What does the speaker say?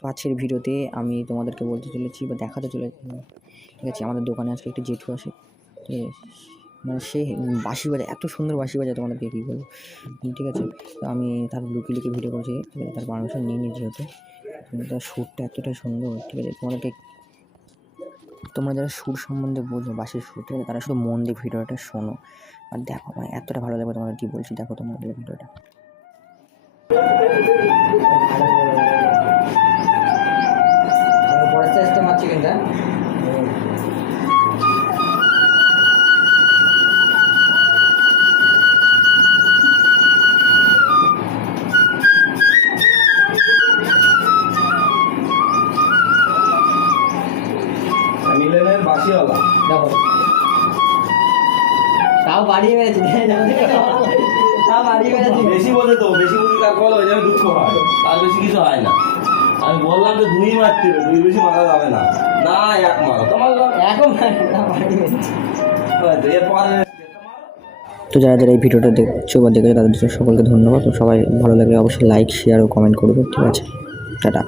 তো আজকের ভিডিওতে আমি তোমাদেরকে বলতে চলেছি বা দেখাতে চলেছি, ঠিক আছে, আমাদের দোকানে আজকে একটি জেঠু আসে, ঠিক আছে, মানে সে বাঁশি বাজায়, এত সুন্দর বাঁশি বাজায় তোমাদেরকে কী বলবো, ঠিক আছে। তো আমি তার লুকিয়ে ভিডিও করছি, ঠিক আছে, তার পারমিশন নিয়ে নিই যেহেতু, তার সুরটা এতটাই সুন্দর, ঠিক আছে। তোমরা যারা সুর সম্বন্ধে বোঝো, বাঁশির সুর, ঠিক আছে, তারা শুধু মন দিয়ে ভিডিওটা শোনো আর দেখো, মানে এতটা ভালো লাগবে তোমাদের, কী বলছি, দেখো তোমাদের ভিডিওটা। চেষ্টা মারছি কিন্তু মিলেনের বাসিওয়ালা দেখো, তাও বাড়িয়ে মেরেছি, তাও বাড়িয়ে মেরেছি। বেশি বলে তো, বেশি বলি কাকে বলে, ওই জন্য দুঃখ হয়, তার বেশি কিছু হয় না। আমি বললাম যে দুই মারতে হবে, দুই বেশি মারা যাবে না, না এক মারো, তোমার এখন বাড়িয়ে মেরেছি। এরপরে তো যারা যারা এই ভিডিওটা দেখছো বা দেখেছো তাদের সকলকে ধন্যবাদ। তো সবাই ভালো লাগলে অবশ্যই লাইক, শেয়ার ও কমেন্ট করবে, ঠিক আছে, টাটা।